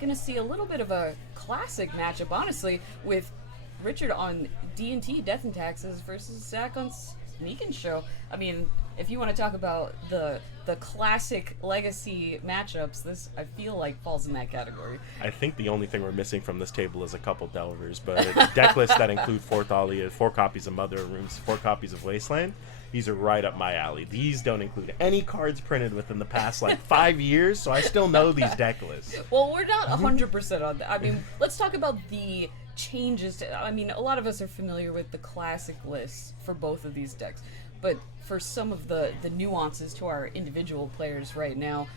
Going to see a little bit of a classic matchup, honestly, with Richard on D&T Death and Taxes versus Zach on Sneak and Show. I mean, if you want to talk about the classic legacy matchups, this I feel like falls in that category. I think the only thing we're missing from this table is a couple Delvers, but deck lists that include 4 Thalia, 4 copies of Mother of Runes, 4 copies of Wasteland. These are right up my alley. These don't include any cards printed within the past, 5 years, so I still know these deck lists. Well, we're not 100% on that. I mean, let's talk about the changes. I mean, a lot of us are familiar with the classic lists for both of these decks, but for some of the nuances to our individual players right now,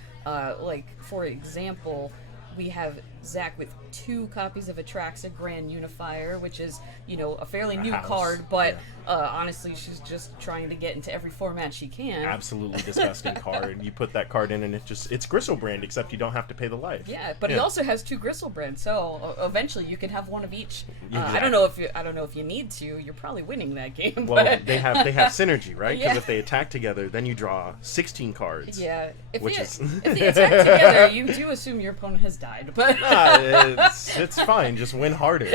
for example, we have Zach with 2 copies of Atraxa Grand Unifier, which is, a fairly new card, but honestly, she's just trying to get into every format she can. Absolutely disgusting card. You put that card in and it's Gristlebrand, except you don't have to pay the life. Yeah, but he also has 2 Gristlebrand, so eventually you can have one of each. Exactly. I don't know if you need to. You're probably winning that game. Well, but they have synergy, right? Because if they attack together, then you draw 16 cards. Yeah, if is they attack together, you do assume your opponent has died, but it's fine. Just win harder.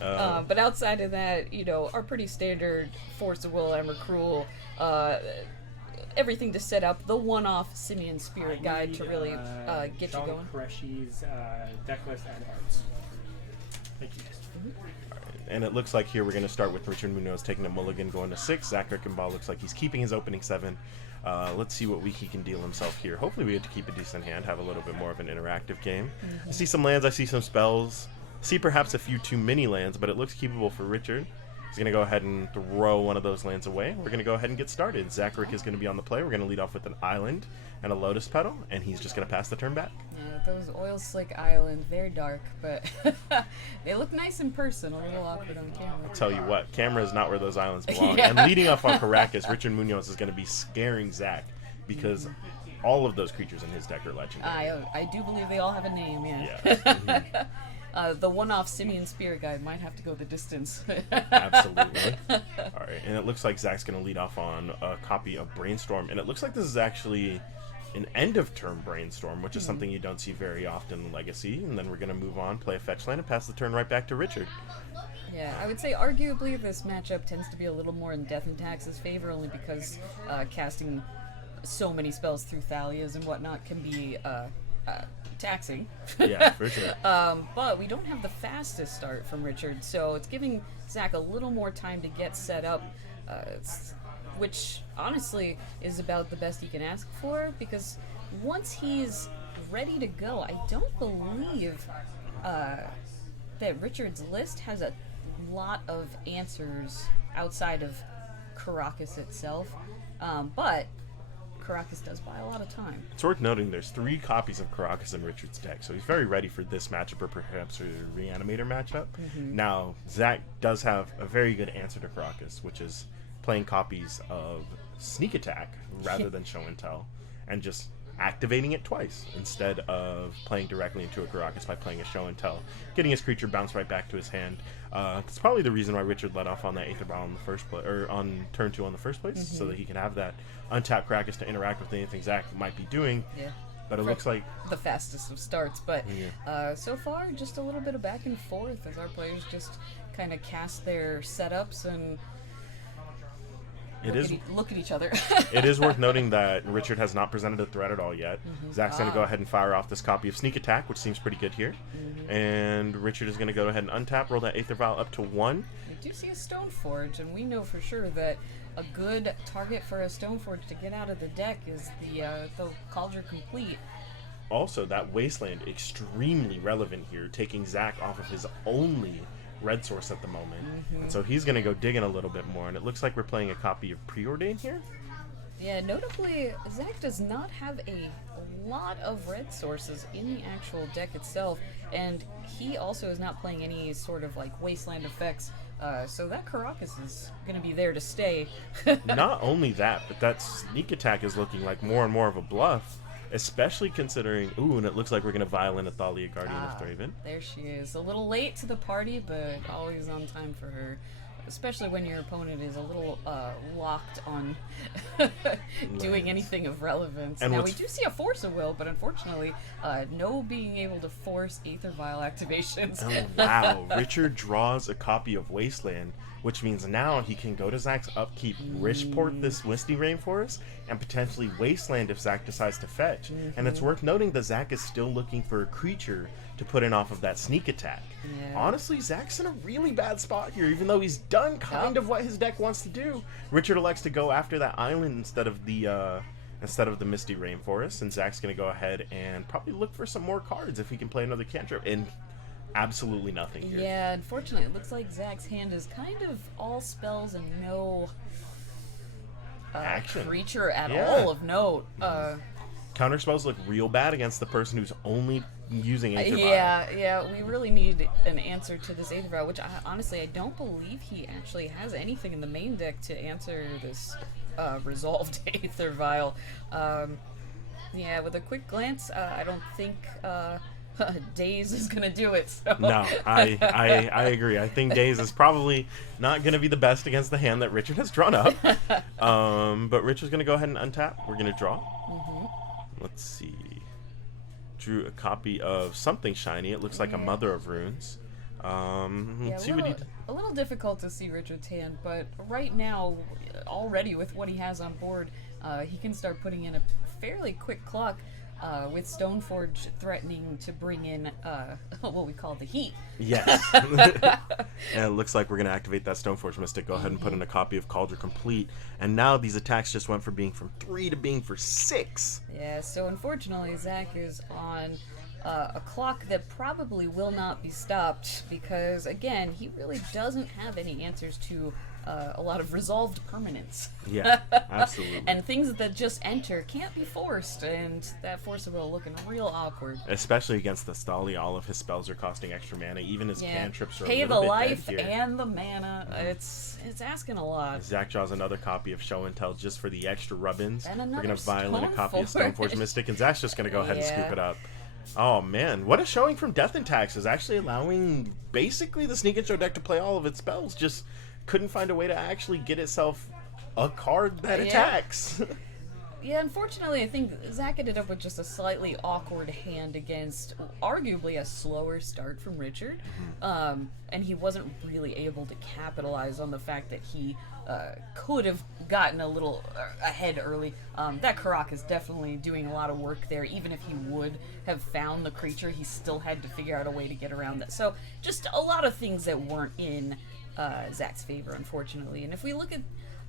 But outside of that, our pretty standard Force of Will, Emmer Cruel, everything to set up the one-off Simeon Spirit Guide to really get Sean you going. Qureshi's deck list and arts. Thank you. And it looks like here we're going to start with Richard Munoz taking a mulligan, going to 6. Zach Rickenbaugh looks like he's keeping his opening 7. Let's see what he can deal himself here. Hopefully we get to keep a decent hand, have a little bit more of an interactive game. I see some lands, I see some spells. See perhaps a few too many lands, but it looks keepable for Richard. He's going to go ahead and throw one of those lands away. We're going to go ahead and get started. Zach Rick is going to be on the play. We're going to lead off with an island and a lotus petal, and he's just going to pass the turn back. Yeah, those oil slick islands, very dark, but they look nice in person, a little awkward on camera. I'll tell you what, camera is not where those islands belong. And leading off on Caracas, Richard Munoz is going to be scaring Zach because all of those creatures in his deck are legendary. I do believe they all have a name, yeah. Yeah. The one-off Simeon Spirit Guide might have to go the distance. Absolutely. All right, and it looks like Zach's going to lead off on a copy of Brainstorm, and it looks like this is actually an end-of-turn Brainstorm, which is something you don't see very often in Legacy, and then we're going to move on, play a fetch land, and pass the turn right back to Richard. Yeah, I would say arguably this matchup tends to be a little more in Death and Tax's favor, only because casting so many spells through Thalias and whatnot can be taxing. Yeah, for sure. But we don't have the fastest start from Richard, so it's giving Zach a little more time to get set up, which honestly is about the best he can ask for, because once he's ready to go, I don't believe that Richard's list has a lot of answers outside of Caracas itself, but Caracas does buy a lot of time. It's worth noting there's 3 copies of Caracas in Richard's deck, so he's very ready for this matchup or perhaps a Reanimator matchup. Now, Zach does have a very good answer to Caracas, which is playing copies of Sneak Attack rather than Show and Tell, and just activating it twice instead of playing directly into a Caracas by playing a Show and Tell, getting his creature bounced right back to his hand. That's probably the reason why Richard let off on that Aether Vial in the first place, or on turn 2 in the first place, so that he can have that untapped Caracas to interact with anything Zach might be doing. Yeah. But it looks like the fastest of starts, but so far just a little bit of back and forth as our players just kind of cast their setups and look at each other. It is worth noting that Richard has not presented a threat at all yet. Zach's going to go ahead and fire off this copy of Sneak Attack, which seems pretty good here. And Richard is going to go ahead and untap, roll that Aether Vial up to 1. We do see a Stoneforge, and we know for sure that a good target for a Stoneforge to get out of the deck is the Cauldron Complete. Also, that Wasteland, extremely relevant here, taking Zach off of his only red source at the moment. And so he's going to go digging a little bit more, and it looks like we're playing a copy of Preordain here. Yeah, notably, Zach does not have a lot of red sources in the actual deck itself, and he also is not playing any sort of wasteland effects, so that Caracas is going to be there to stay. Not only that, but that Sneak Attack is looking like more and more of a bluff, especially considering, and it looks like we're going to violin a Thalia, Guardian of Thraven. There she is. A little late to the party, but always on time for her. especially when your opponent is a little locked on doing anything of relevance. And now, we do see a Force of Will, but unfortunately, no being able to force Aether Vial activations. Oh, wow. Richard draws a copy of Wasteland, which means now he can go to Zach's upkeep, Rishport this Misty Rainforest, and potentially Wasteland if Zach decides to fetch. And it's worth noting that Zach is still looking for a creature to put in off of that sneak attack. Yeah. Honestly, Zach's in a really bad spot here, even though he's done kind of what his deck wants to do. Richard elects to go after that island instead of the Misty Rainforest, and Zach's going to go ahead and probably look for some more cards if he can play another cantrip. And absolutely nothing here. Yeah, unfortunately, it looks like Zach's hand is kind of all spells and no action creature at all of note. Counter spells look real bad against the person who's only using Aether Vial. Yeah, we really need an answer to this Aether Vial, which honestly I don't believe he actually has anything in the main deck to answer this resolved Aether Vial. Yeah, with a quick glance, I don't think Daze is gonna do it. So. No, I agree. I think Daze is probably not gonna be the best against the hand that Richard has drawn up. But Richard's gonna go ahead and untap. We're gonna draw. Let's see. Drew a copy of something shiny. It looks like a Mother of Runes. Let's see what he. A little difficult to see Richard's hand, but right now, already with what he has on board, he can start putting in a fairly quick clock. With Stoneforge threatening to bring in what we call the heat. Yes. And it looks like we're going to activate that Stoneforge Mystic. Go ahead and put in a copy of Cauldron Complete. And now these attacks just went from being from 3 to being for 6. Yeah, so unfortunately, Zach is on a clock that probably will not be stopped because, again, he really doesn't have any answers to a lot of resolved permanents. Yeah, absolutely. And things that just enter can't be forced, and that Force of Will looking real awkward. Especially against the Stali, all of his spells are costing extra mana. Even his cantrips are Pay a little the bit life dead here. and the mana. It's asking a lot. Zach draws another copy of Show and Tell just for the extra rub-ins. And We're another going to violate a copy of Stoneforge. Stoneforge Mystic, and Zach's just going to go ahead and Yeah. scoop it up. Oh man, what a showing from Death and Taxes, actually allowing basically the Sneak and Show deck to play all of its spells. Just couldn't find a way to actually get itself a card that attacks. Yeah, unfortunately, I think Zach ended up with just a slightly awkward hand against arguably a slower start from Richard. And he wasn't really able to capitalize on the fact that he could have gotten a little ahead early. That Karak is definitely doing a lot of work there. Even if he would have found the creature, he still had to figure out a way to get around that. So just a lot of things that weren't in Zach's favor, unfortunately. And if we look at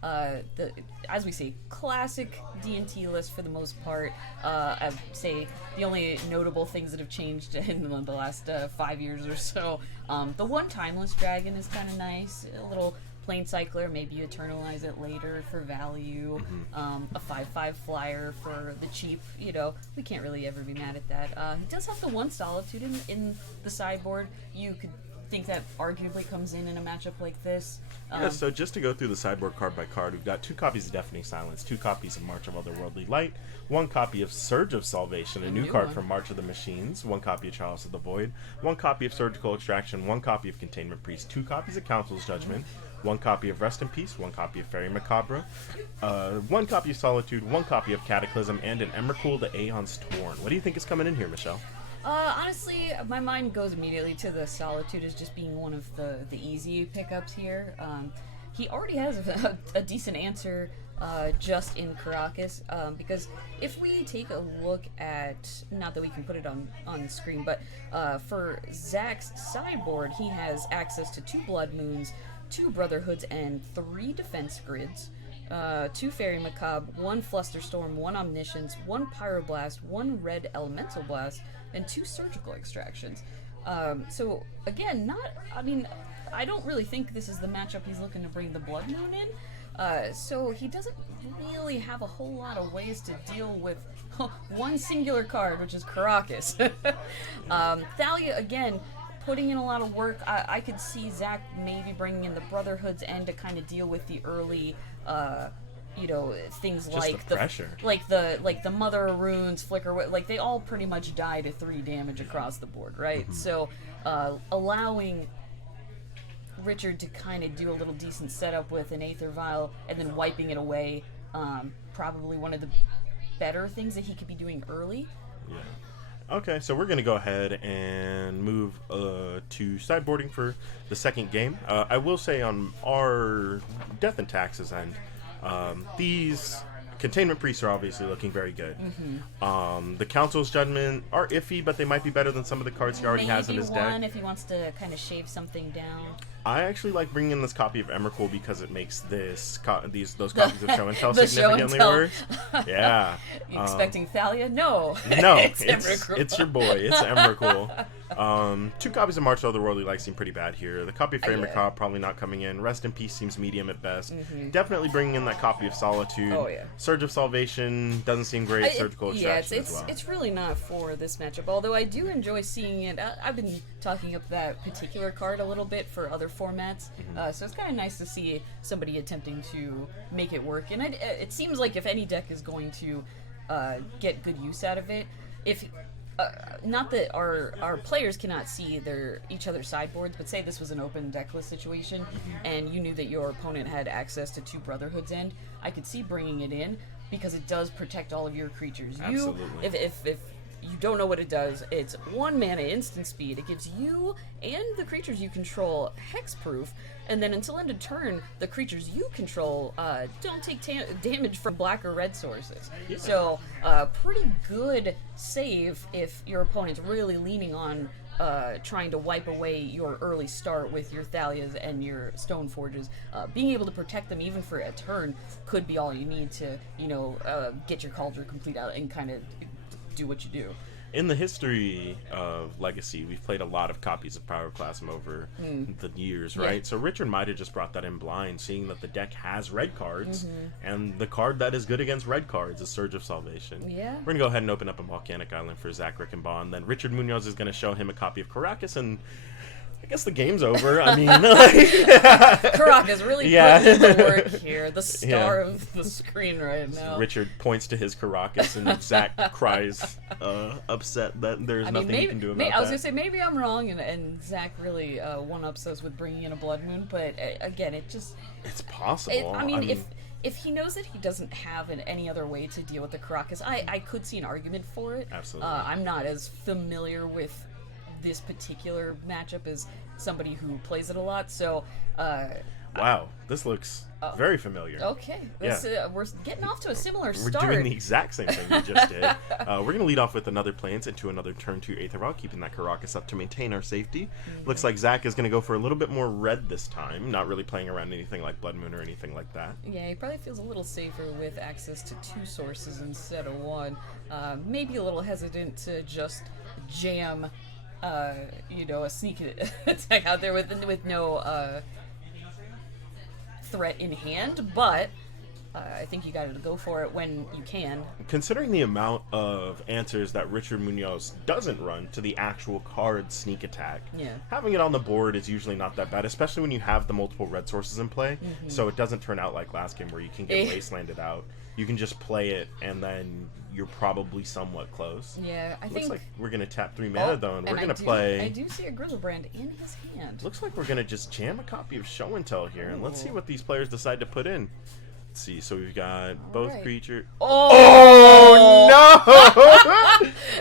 as we say, classic D&T list for the most part. I'd say the only notable things that have changed in the last 5 years or so. The one Timeless Dragon is kind of nice. A little Plane Cycler, maybe you eternalize it later for value. A 5/5 flyer for the cheap. You know, we can't really ever be mad at that. He does have the one Solitude in the sideboard. You could think that arguably comes in a matchup like this. Yeah, so just to go through the sideboard card by card, we've got 2 copies of Deafening Silence, 2 copies of March of Otherworldly Light, 1 copy of Surge of Salvation, a new card one from March of the Machines, 1 copy of Chalice of the Void, 1 copy of Surgical Extraction, 1 copy of Containment Priest, 2 copies of Council's Judgment, 1 copy of Rest in Peace, 1 copy of Fairy Macabre, 1 copy of Solitude, 1 copy of Cataclysm, and an Emrakul the Aeon's Torn. What do you think is coming in here, Michelle? Honestly, my mind goes immediately to the Solitude as just being one of the easy pickups here. He already has a decent answer just in Caracas, because if we take a look at, not that we can put it on screen, but for Zach's sideboard, he has access to 2 Blood Moons, 2 Brotherhoods, and 3 Defense Grids. 2 Fairy Macabre, 1 Flusterstorm, 1 Omniscience, 1 Pyroblast, 1 Red Elemental Blast, and 2 Surgical Extractions. So again, I don't really think this is the matchup he's looking to bring the Blood Moon in. So he doesn't really have a whole lot of ways to deal with one singular card, which is Caracas. Thalia, again, putting in a lot of work. I could see Zach maybe bringing in the Brotherhood's end to kind of deal with the early things Just like the pressure. like the Mother Runes, Flicker, like they all pretty much die to 3 damage across the board, right? So allowing Richard to kind of do a little decent setup with an Aether Vial and then wiping it away. Probably one of the better things that he could be doing early. Yeah. Okay, so we're going to go ahead and move to sideboarding for the second game. I will say on our Death and Taxes end, these Containment Priests are obviously looking very good. The Council's Judgment are iffy, but they might be better than some of the cards he already has in his Maybe one deck. if he wants to kind of shave something down. I actually like bringing in this copy of Emrakul because it makes those copies of Show and Tell The Show and significantly Tell. worse. Yeah. You expecting Thalia? No. No, it's it's your boy. It's Emrakul. 2 copies of March of the Worldly Light seem pretty bad here. The copy of Frame Yeah. Macabre probably not coming in. Rest in Peace seems medium at best. Definitely bringing in that copy of Solitude. Oh, yeah. Surge of Salvation doesn't seem great. Surgical Extraction it's as well. it's really not for this matchup. Although I do enjoy seeing it. I've been talking up that particular card a little bit for other formats, so it's kind of nice to see somebody attempting to make it work. And it seems like if any deck is going to get good use out of it, if not that our players cannot see each other's sideboards, but say this was an open deck list situation, and you knew that your opponent had access to 2 Brotherhood's End, I could see bringing it in because it does protect all of your creatures. Absolutely. If you don't know what it does, it's 1 mana instant speed. It gives you and the creatures you control hexproof, and then until end of turn, the creatures you control don't take damage from black or red sources. Yeah. So, pretty good save if your opponent's really leaning on trying to wipe away your early start with your Thalias and your Stone Forges. Being able to protect them even for a turn could be all you need to, get your Cauldron complete out and kind of do what you do. In the history of Legacy, we've played a lot of copies of Pyroclasm over the years, right? Yeah. So Richard might have just brought that in blind, seeing that the deck has red cards, and the card that is good against red cards is Surge of Salvation. Yeah. We're going to go ahead and open up a Volcanic Island for Zach Rickenbaugh, and then Richard Munoz is going to show him a copy of Caracas, and I guess the game's over. I mean, Karak really putting in the work here, the star Yeah. of the screen right now. Richard points to his Caracas, and Zach cries upset that there's nothing he can do about that. I was gonna say maybe I'm wrong, and Zach really one-ups us with bringing in a Blood Moon, but again, It's possible. I mean, if he knows that he doesn't have any other way to deal with the Caracas, I could see an argument for it. Absolutely. I'm not as familiar with this particular matchup as somebody who plays it a lot, so Wow, this looks very familiar. okay, we're getting off to a similar We're start. doing the exact same thing we just did. We're going to lead off with another Plains into another turn 2 Aether Vial, keeping that Caracas up to maintain our safety. Looks like Zach is going to go for a little bit more red this time, not really playing around anything like Blood Moon or anything like that. Yeah, he probably feels a little safer with access to 2 sources instead of 1. Maybe a little hesitant to just jam, a sneak attack out there with no threat in hand, but I think you got to go for it when you can. Considering the amount of answers that Richard Munoz doesn't run to the actual card sneak attack, having it on the board is usually not that bad, especially when you have the multiple red sources in play, so it doesn't turn out like last game where you can get wastelanded out. You can just play it, and then you're probably somewhat close. Yeah, I Looks think... like we're going to tap 3 mana, though, and we're going to I play... do see a Grizzlebrand in his hand. Looks like we're going to just jam a copy of Show and Tell here, and let's see what these players decide to put in. Let's see, so we've got both right. creature... Oh! no!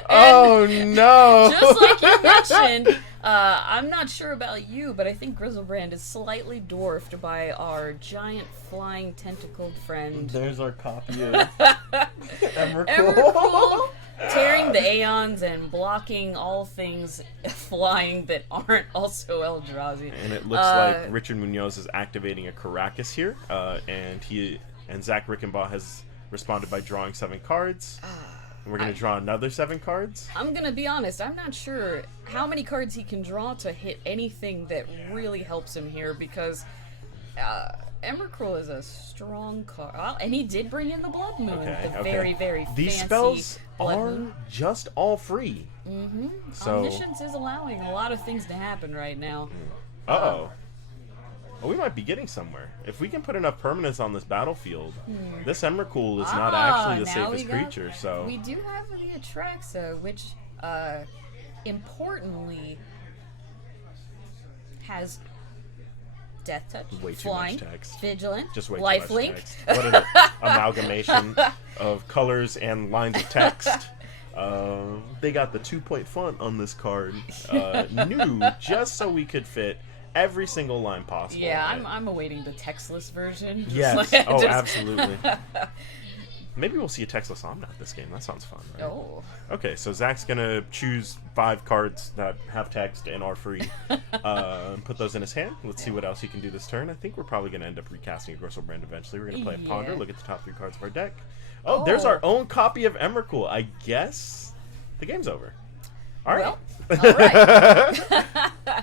Oh, no! Just like you mentioned, I'm not sure about you, but I think Grizzlebrand is slightly dwarfed by our giant flying tentacled friend. There's our copy of Emrakul. Emrakul, tearing the Aeons and blocking all things flying that aren't also Eldrazi. And it looks like Richard Munoz is activating a Caracas here, and Zach Rickenbaugh has responded by drawing 7 cards. And we're going to draw another 7 cards. I'm going to be honest, I'm not sure how many cards he can draw to hit anything that really helps him here, because Emrakul is a strong card. Oh, and he did bring in the Blood Moon, very, very These fancy spells Blood are Moon. just all free. So, Omniscience is allowing a lot of things to happen right now. well, we might be getting somewhere. If we can put enough permanence on this battlefield, this Emrakul is not actually the now safest creature. So we do have the Atraxa, which importantly has Death Touch, Way too Flying, much text. Vigilant, Just way too Lifelink. much text. What an amalgamation of colors and lines of text. They got the 2-point font on this card, new, just so we could fit every single line possible. Yeah, I'm awaiting the textless version. Just Yes. like- Oh, just- absolutely. Maybe we'll see a textless Omnath this game. That sounds fun, right? Oh. Okay, so Zach's gonna choose 5 cards that have text and are free, and put those in his hand. Let's see what else he can do this turn. I think we're probably gonna end up recasting a Griselbrand eventually. We're gonna play a Ponder, Yeah. look at the top 3 cards of our deck. Oh, there's our own copy of Emrakul. I guess the game's over. All right. Well, all right.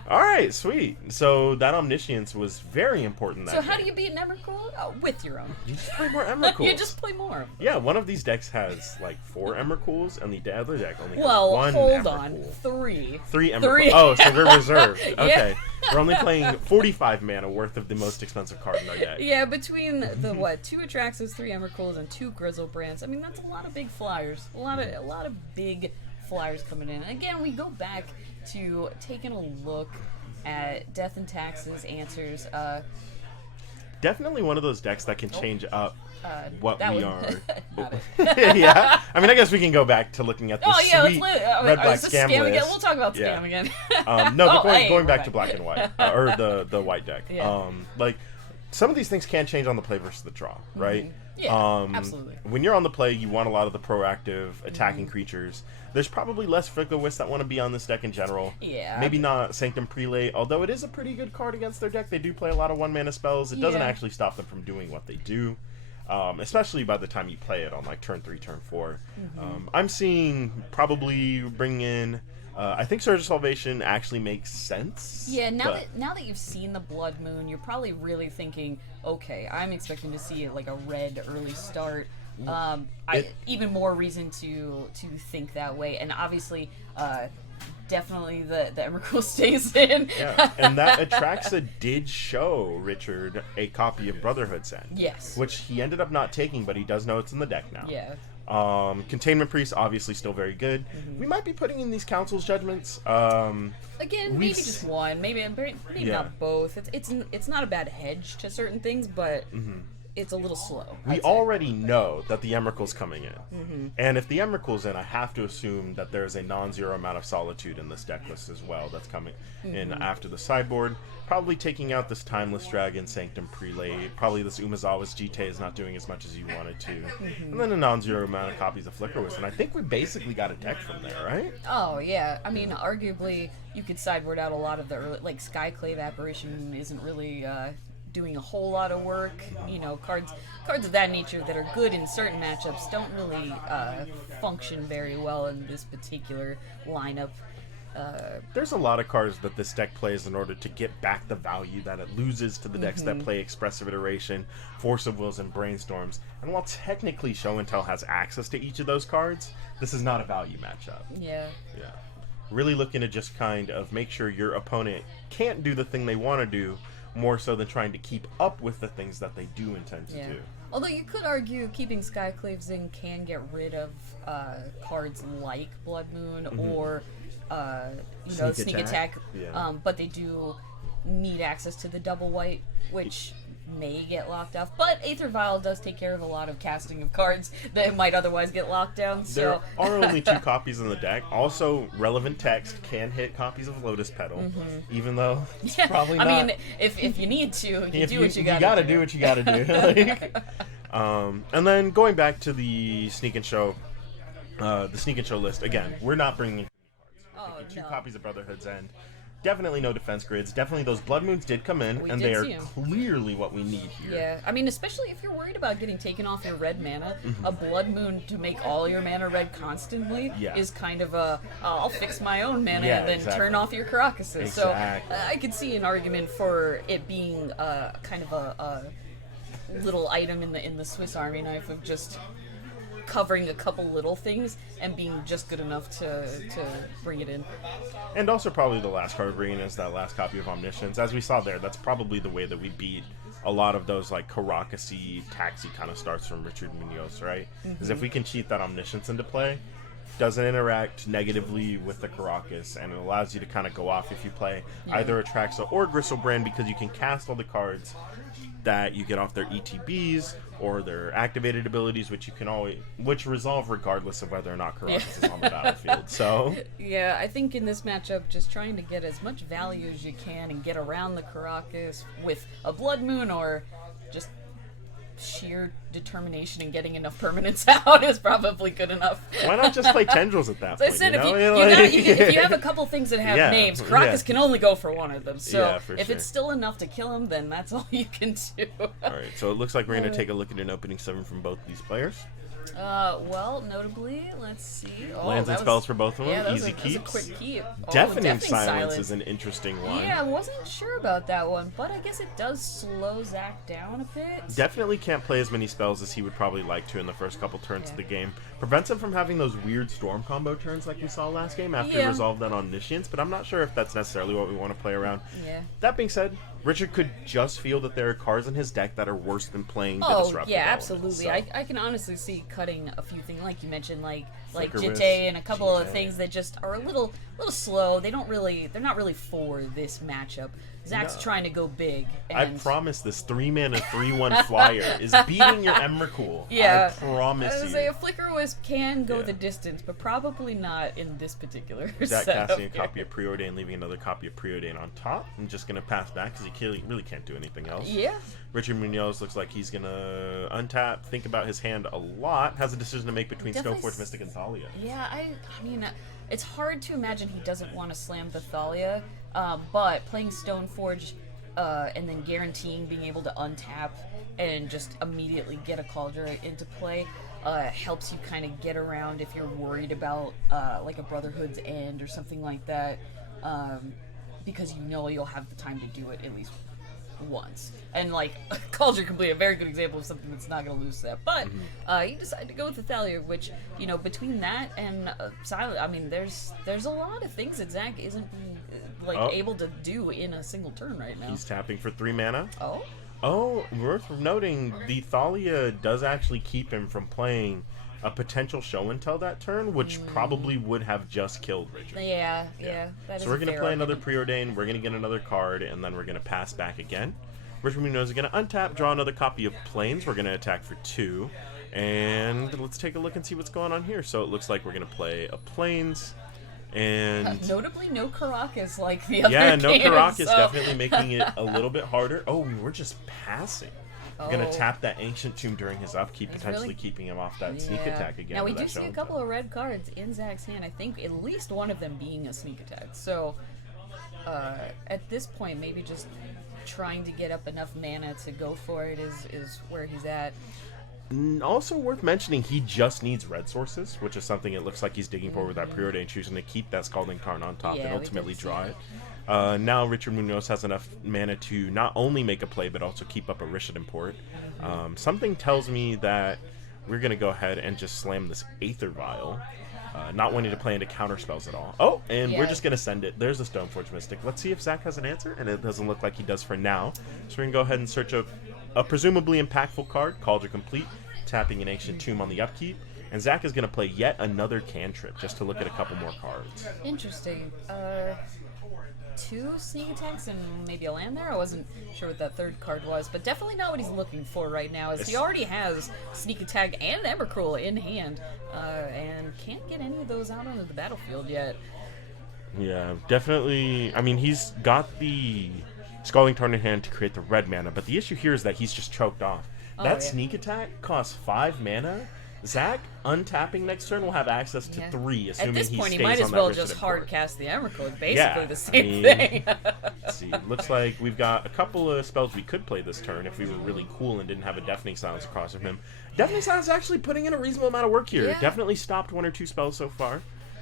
All right, sweet. So that Omniscience was very important. That So how do game. you beat an Emrakul? Oh, with your own. You just play more Emrakuls. You just play more. Yeah, one of these decks has like 4 Emrakuls, and the other deck only has Well, 1 hold on. Emrakul. 3. 3 Emrakul. Three. Oh, so we're reserved. Yeah. Okay. We're only playing 45 mana worth of the most expensive card in our deck. Yeah, between the 2 Atraxas, 3 Emrakuls, and 2 Griselbrands. I mean, that's a lot of big flyers. A lot of big flyers coming in. And again, we go back to taking a look at Death and Taxes answers. Definitely one of those decks that can change up what that we one- are. Not it. Yeah. I mean, I guess we can go back to looking at the Oh yeah, sweet let's red black is this scam scam list. again? We'll talk about Yeah. scam again. No, but Oh, hey, going back we're to black and white, or the white deck. Yeah. Like some of these things can change on the play versus the draw, right? Yeah, absolutely. When you're on the play, you want a lot of the proactive attacking Mm-hmm. creatures. There's probably less Frickowists that want to be on this deck in general. Yeah. Maybe not Sanctum Prelate, although it is a pretty good card against their deck. They do play a lot of 1-mana spells. It doesn't Yeah. actually stop them from doing what they do. Especially by the time you play it on like turn 3, turn 4. I'm seeing probably bring in. I think Surge of Salvation actually makes sense. Yeah, but now that you've seen the Blood Moon, you're probably really thinking, okay, I'm expecting to see like a red early start. Even more reason to think that way, and obviously, definitely the Emrakul stays in. yeah, and that Atraxa did show Richard a copy of Brotherhood's End. Yes. Which he ended up not taking, but he does know it's in the deck now. Yeah. Containment Priest, obviously still very good. We might be putting in these Council's Judgments. Again, We've maybe s- just one, maybe Yeah. not both. It's not a bad hedge to certain things, but it's a little slow. We I'd say. already know that the Emrakul's coming in. And if the Emrakul's in, I have to assume that there's a non-zero amount of Solitude in this deck list as well that's coming in after the sideboard. Probably taking out this Timeless Dragon, Sanctum Prelate. Probably this Umazawa's Jite is not doing as much as you wanted to. And then a non-zero amount of copies of Flickerwiz. And I think we basically got a deck from there, right? Oh yeah, I mean, arguably you could sideboard out a lot of the early, like Skyclave Apparition isn't really doing a whole lot of work. You know, cards of that nature that are good in certain matchups don't really function very well in this particular lineup. There's a lot of cards that this deck plays in order to get back the value that it loses to the decks that play Expressive Iteration, Force of Wills, and Brainstorms. And while technically Show and Tell has access to each of those cards, this is not a value matchup. Yeah. Yeah. Really looking to just kind of make sure your opponent can't do the thing they want to do, more so than trying to keep up with the things that they do intend to Yeah. do. Although you could argue keeping Skyclaves in can get rid of cards like Blood Moon or Sneak Attack. Yeah. But they do need access to the double white, which may get locked off. But Aether Vial does take care of a lot of casting of cards that might otherwise get locked down. There So are only 2 copies in the deck. Also, relevant text can hit copies of Lotus Petal, even though it's probably not. I mean, if you need to, you do what you gotta do. do what you gotta do. Like, and then going back to the Sneak and Show list again. We're not bringing in Oh, two no. copies of Brotherhood's End. Definitely no defense grids. Definitely those Blood Moons did come in, We and did they are see 'em. clearly what we need here. Yeah, I mean, especially if you're worried about getting taken off your red mana, Mm-hmm. a Blood Moon to make all your mana red constantly Yeah. is kind of a, I'll fix my own mana Yeah, and then exactly. turn off your Caracases. Exactly. So I could see an argument for it being kind of a little item in the Swiss Army knife of just covering a couple little things and being just good enough to bring it in. And also probably the last card bringing is that last copy of Omniscience. As we saw there, that's probably the way that we beat a lot of those like Caracas-y, taxi kind of starts from Richard Munoz, right? Because if we can cheat that Omniscience into play, doesn't interact negatively with the Caracas, and it allows you to kind of go off if you play either Atraxa or Gristlebrand, because you can cast all the cards that you get off their ETBs or their activated abilities, which resolve regardless of whether or not Caracas is on the battlefield. So yeah, I think in this matchup, just trying to get as much value as you can and get around the Caracas with a Blood Moon or just sheer determination and getting enough permanents out is probably good enough. why not just play Tendrils at that So I point? said, you know? if you have a couple things that have Yeah, names, Caracas can only go for one of them. So Yeah, for if sure. it's still enough to kill him, then that's all you can do. All right, so it looks like we're going to take a look at an opening 7 from both these players. Well, notably, let's see. Lands and spells for both of them. Yeah, that Easy was keeps. a quick keep. Deafening Silence is an interesting one. Yeah, I wasn't sure about that one, but I guess it does slow Zach down a bit. Definitely can't play as many spells as he would probably like to in the first couple turns of the game. Prevents him from having those weird storm combo turns like we saw last game after he resolved that Omniscience, but I'm not sure if that's necessarily what we want to play around. Yeah. That being said, Richard could just feel that there are cards in his deck that are worse than playing the Oh, Disruptive yeah, element. absolutely. So, I can honestly see cutting a few things, like you mentioned, like Flicker Jitte Wisp, and a couple of Jitte. things that just are a little slow. They're not really for this matchup. Zach's No. trying to go big. I And promise this 3-mana 3/1 flyer is beating your Emrakul. Yeah. I promise I was you. say a Flicker Wisp can go Yeah. the distance, but probably not in this particular Zach setup casting a here. copy of Preordain, leaving another copy of Preordain on top. I'm just going to pass back because he really can't do anything else. Yeah. Richard Munoz looks like he's going to untap, think about his hand a lot, has a decision to make between Definitely Stoneforge, Mystic, and Thalia. Yeah, I mean, it's hard to imagine he doesn't want to slam the Thalia, but playing Stoneforge and then guaranteeing being able to untap and just immediately get a Cauldron into play helps you kind of get around if you're worried about like a Brotherhood's End or something like that, because you know you'll have the time to do it at least once. And like Cauldron Complete, a very good example of something that's not going to lose that. But he decided to go with the Thalia, which, you know, between that and Silent, I mean, there's a lot of things that Zach isn't able to do in a single turn right now. He's tapping for 3 mana. Oh? Oh, worth noting, the Thalia does actually keep him from playing a potential show and tell that turn, which probably would have just killed Richard. Yeah. That So we're going to play another Preordain, we're going to get another card, and then we're going to pass back again. Richard Munoz is going to untap, draw another copy of Plains. We're going to attack for 2. And let's take a look and see what's going on here. So it looks like we're going to play a Plains. And Notably, no Caracas like the other yeah, no games, Caracas, so. definitely making it a little bit harder. Oh, we were just passing. We're going Oh. to tap that Ancient Tomb during his upkeep, It's potentially really- keeping him off that sneak attack again. Now we with do that see show a and couple tell. of red cards in Zach's hand. I think at least one of them being a sneak attack. So at this point, maybe just trying to get up enough mana to go for it is where he's at. Also worth mentioning, he just needs red sources, which is something it looks like he's digging for with that Preordain, choosing to keep that Scalding Tarn on top Yeah, and we ultimately did see draw that. it. Now Richard Munoz has enough mana to not only make a play, but also keep up a Rishadan port. Something tells me that we're going to go ahead and just slam this Aether Vial, not wanting to play into counter spells at all. Oh, and we're Yeah. just going to send it. There's a Stoneforge Mystic. Let's see if Zach has an answer, and it doesn't look like he does for now. So we're going to go ahead and search a presumably impactful card, Cauldron Complete, tapping an Ancient Tomb on the upkeep. And Zach is going to play yet another cantrip just to look at a couple more cards. Interesting. 2 sneak attacks and maybe a land there? I wasn't sure what that third card was, but definitely not what he's looking for right now, as he already has sneak attack and Emrakul in hand, and can't get any of those out onto the battlefield yet. Yeah, definitely. I mean, he's got the Scalding Tarn in hand to create the red mana, but the issue here is that he's just choked off. That yeah. sneak attack costs 5 mana. Zach, untapping next turn, will have access to 3, assuming At this he point, he stays might on as that well Rishadan just board. hard cast the Emrakul. It's basically Yeah, the I same mean, thing. Let's see. Looks like we've got a couple of spells we could play this turn if we were really cool and didn't have a Deafening Silence across from him. Deafening Silence is actually putting in a reasonable amount of work here. Yeah. Definitely stopped 1 or 2 spells so far.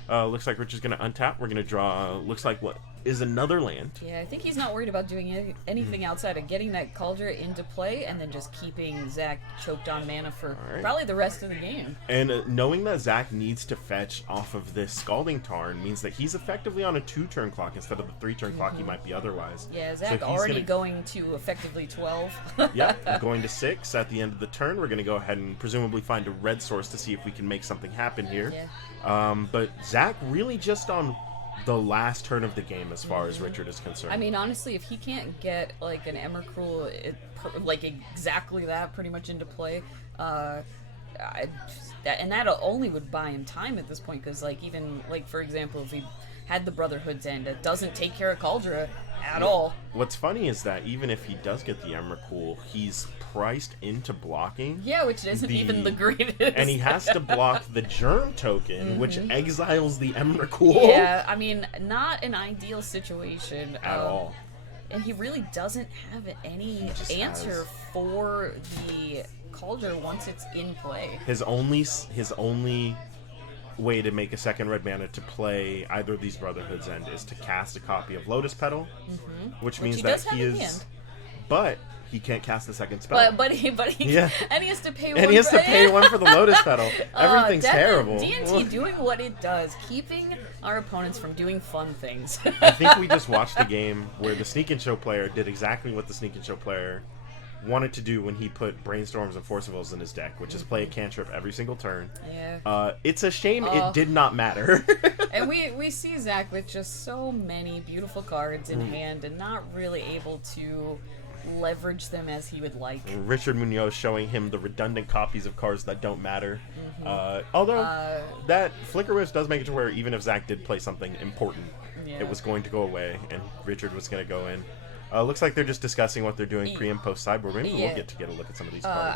Looks like Richard's going to untap. We're going to draw, looks like what is another land. Yeah, I think he's not worried about doing anything outside of getting that Cauldron into play and then just keeping Zach choked on mana for probably the rest of the game. And knowing that Zach needs to fetch off of this Scalding Tarn means that he's effectively on a 2-turn clock instead of the 3-turn clock he might be otherwise. Yeah, So Zach he's already going to effectively 12. Yep, going to 6 at the end of the turn. We're going to go ahead and presumably find a red source to see if we can make something happen here. Yeah. But Zach really just on the last turn of the game as far as Richard is concerned. I mean, honestly, if he can't get like an Emrakul, like exactly that pretty much into play, that only would buy him time at this point, because like even like for example, if he had the Brotherhood's End, it doesn't take care of Cauldron at all. What's funny is that even if he does get the Emrakul, he's priced into blocking. Yeah, which isn't even the greatest. And he has to block the Germ token, which exiles the Emrakul. Yeah, I mean, not an ideal situation At all. And he really doesn't have any answer for the Cauldron once it's in play. His only way to make a second red mana to play either of these Brotherhood's End is to cast a copy of Lotus Petal, which means that he is. But he can't cast the second spell. But he Yeah. and he has to pay. And he has to pay one for the Lotus Petal. Everything's terrible. D&T doing what it does, keeping our opponents from doing fun things. I think we just watched a game where the Sneak and Show player did exactly what the Sneak and Show player wanted to do when he put Brainstorms and Force of Wills in his deck, which is play a cantrip every single turn. Yeah. It's a shame it did not matter. And we see Zach with just so many beautiful cards in hand and not really able to leverage them as he would like. Richard Munoz showing him the redundant copies of cards that don't matter. Although that Flicker Wisp does make it to where even if Zach did play something important, it was going to go away and Richard was going to go in. Looks like they're just discussing what they're doing pre and post sideboard. Maybe we'll get a look at some of these cards.